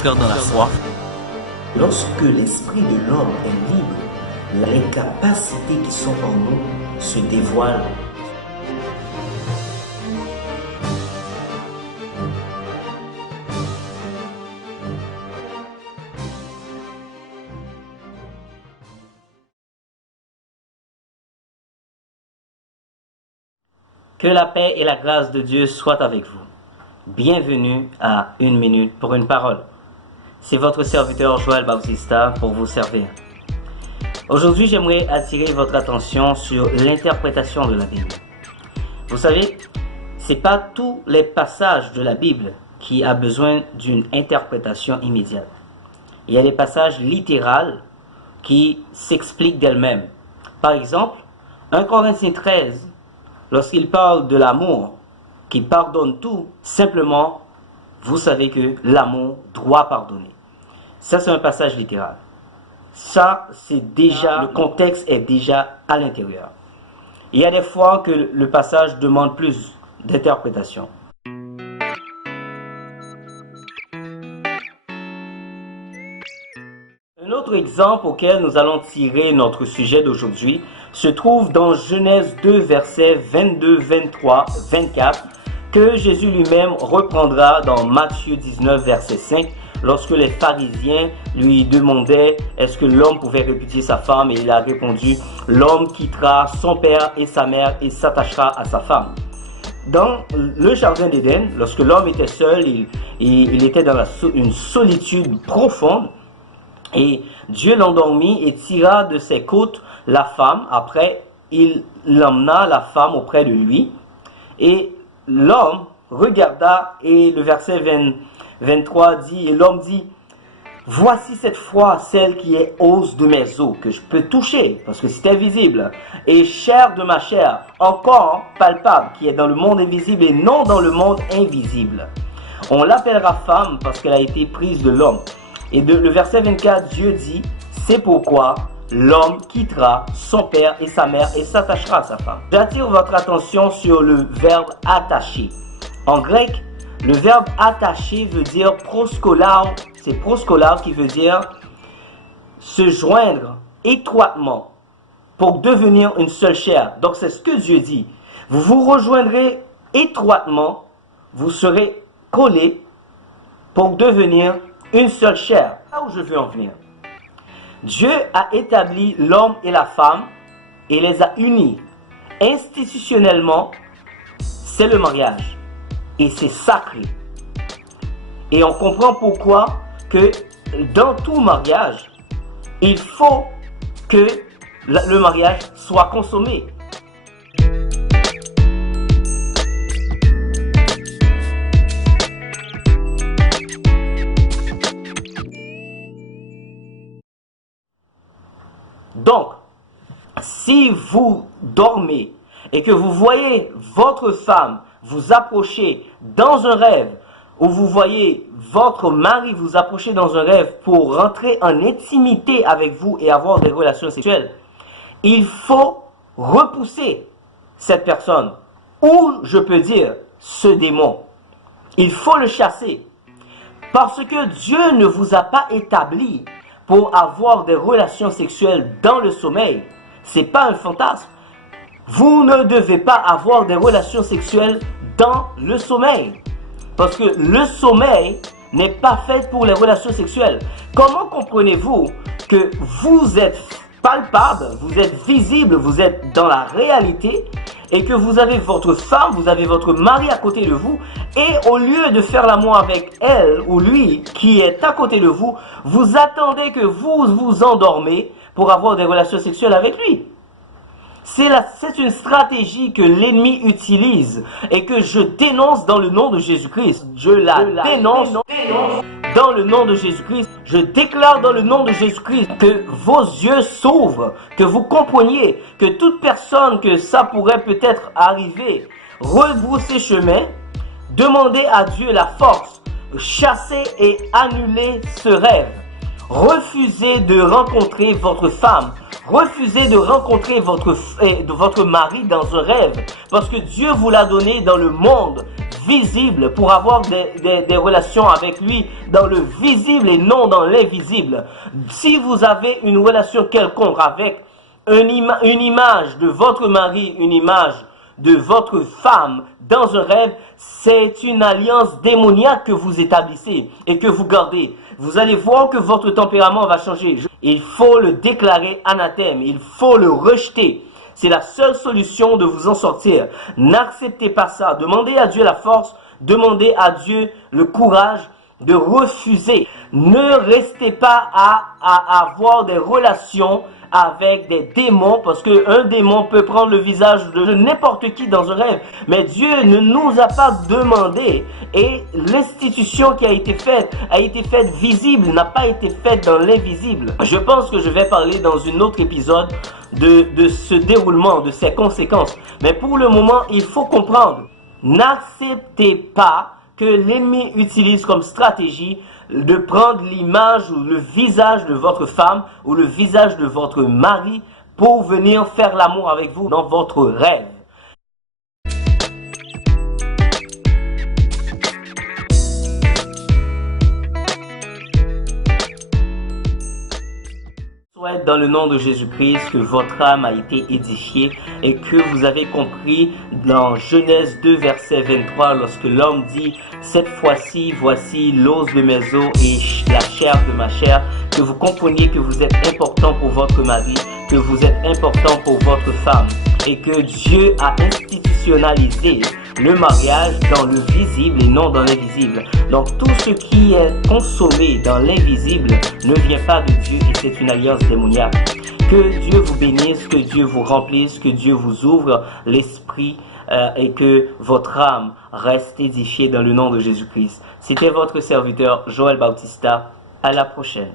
frères dans la foi. Lorsque l'esprit de l'homme est libre, les capacités qui sont en nous se dévoilent. Que la paix et la grâce de Dieu soient avec vous. Bienvenue à Une minute pour une parole. C'est votre serviteur Joël Bautista pour vous servir. Aujourd'hui, j'aimerais attirer votre attention sur l'interprétation de la Bible. Vous savez, ce n'est pas tous les passages de la Bible qui a besoin d'une interprétation immédiate. Il y a des passages littéraux qui s'expliquent d'elles-mêmes. Par exemple, 1 Corinthiens 13, lorsqu'il parle de l'amour, qui pardonne tout, simplement, vous savez que l'amour doit pardonner. Ça, c'est un passage littéral. Ça, c'est déjà, le contexte est déjà à l'intérieur. Il y a des fois que le passage demande plus d'interprétation. Un autre exemple auquel nous allons tirer notre sujet d'aujourd'hui se trouve dans Genèse 2, versets 22, 23, 24, que Jésus lui-même reprendra dans Matthieu 19, verset 5, lorsque les pharisiens lui demandaient est-ce que l'homme pouvait répudier sa femme, et il a répondu « L'homme quittera son père et sa mère et s'attachera à sa femme ». Dans le jardin d'Éden, lorsque l'homme était seul, il était dans une solitude profonde, et Dieu l'endormit et tira de ses côtes la femme. Après, il l'emmena la femme auprès de lui. Et l'homme regarda, et le verset 23 dit, et l'homme dit, voici cette fois celle qui est os de mes os, que je peux toucher, parce que c'était visible, et chair de ma chair, encore palpable, qui est dans le monde invisible et non dans le monde invisible. On l'appellera femme parce qu'elle a été prise de l'homme. Et le verset 24, Dieu dit, c'est pourquoi l'homme quittera son père et sa mère et s'attachera à sa femme. J'attire votre attention sur le verbe attacher. En grec, le verbe attacher veut dire proskolao. C'est proskolao qui veut dire se joindre étroitement pour devenir une seule chair. Donc c'est ce que Dieu dit. Vous vous rejoindrez étroitement, vous serez collés pour devenir une seule chair. Là où je veux en venir. Dieu a établi l'homme et la femme et les a unis. Institutionnellement, c'est le mariage. Et c'est sacré. Et on comprend pourquoi que dans tout mariage, il faut que le mariage soit consommé. Donc, si vous dormez et que vous voyez votre femme vous approcher dans un rêve, ou vous voyez votre mari vous approcher dans un rêve pour rentrer en intimité avec vous et avoir des relations sexuelles, il faut repousser cette personne, ou je peux dire ce démon. Il faut le chasser, parce que Dieu ne vous a pas établi pour avoir des relations sexuelles dans le sommeil. C'est pas un fantasme. Vous ne devez pas avoir des relations sexuelles dans le sommeil. Parce que le sommeil n'est pas fait pour les relations sexuelles. Comment comprenez-vous que vous êtes palpable, vous êtes visible, vous êtes dans la réalité, et que vous avez votre femme, vous avez votre mari à côté de vous, et au lieu de faire l'amour avec elle ou lui qui est à côté de vous, vous attendez que vous vous endormez pour avoir des relations sexuelles avec lui? C'est une stratégie que l'ennemi utilise et que je dénonce dans le nom de Jésus-Christ. Je la dénonce dans le nom de Jésus-Christ. Je déclare dans le nom de Jésus-Christ que vos yeux s'ouvrent, que vous compreniez que toute personne que ça pourrait peut-être arriver, rebroussez chemin, demandez à Dieu la force, chassez et annulez ce rêve. Refusez de rencontrer votre femme. Refusez de rencontrer votre mari dans un rêve, parce que Dieu vous l'a donné dans le monde visible pour avoir des relations avec lui dans le visible et non dans l'invisible. Si vous avez une relation quelconque avec une image de votre mari, une image de votre femme dans un rêve, c'est une alliance démoniaque que vous établissez et que vous gardez. Vous allez voir que votre tempérament va changer. Il faut le déclarer anathème, il faut le rejeter. C'est la seule solution de vous en sortir. N'acceptez pas ça. Demandez à Dieu la force, demandez à Dieu le courage de refuser. Ne restez pas à avoir des relations avec des démons, parce qu'un démon peut prendre le visage de n'importe qui dans un rêve. Mais Dieu ne nous a pas demandé, et l'institution qui a été faite visible, n'a pas été faite dans l'invisible. Je pense que je vais parler dans un autre épisode de ce déroulement, de ses conséquences. Mais pour le moment, il faut comprendre, n'acceptez pas que l'ennemi utilise comme stratégie de prendre l'image ou le visage de votre femme ou le visage de votre mari pour venir faire l'amour avec vous dans votre rêve. Souhaite dans le nom de Jésus-Christ que votre âme a été édifiée et que vous avez compris dans Genèse 2 verset 23 lorsque l'homme dit « Cette fois-ci, voici l'os de mes os et la chair de ma chair », que vous compreniez que vous êtes important pour votre mari, que vous êtes important pour votre femme et que Dieu a institutionnalisé le mariage dans le visible et non dans l'invisible. Donc tout ce qui est consommé dans l'invisible ne vient pas de Dieu et c'est une alliance démoniaque. Que Dieu vous bénisse, que Dieu vous remplisse, que Dieu vous ouvre l'esprit et que votre âme reste édifiée dans le nom de Jésus-Christ. C'était votre serviteur Joël Bautista. À la prochaine.